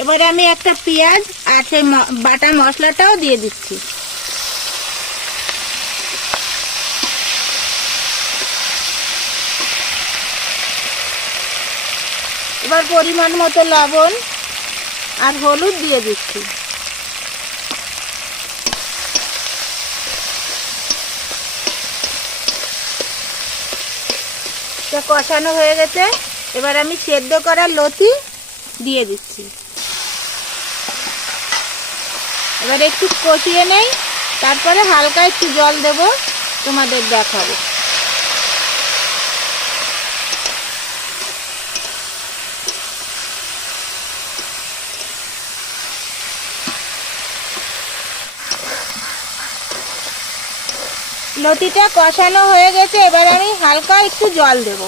এবারে আমি একটা পেঁয়াজ আর সেই বাটা মশলাটাও দিয়ে দিচ্ছি। এবার পরিমাণ মতো লবণ আর হলুদ দিয়ে দিচ্ছি। এটা কষানো হয়ে গেছে, এবার আমি সেদ্ধ করা লতি দিয়ে দিচ্ছি। এবার একটু কষিয়ে নেই, তারপরে হালকা একটু জল দেব, তোমাদের দেখাবো। লতিটা কষানো হয়ে গেছে, এবার আমি হালকা একটু জল দেব।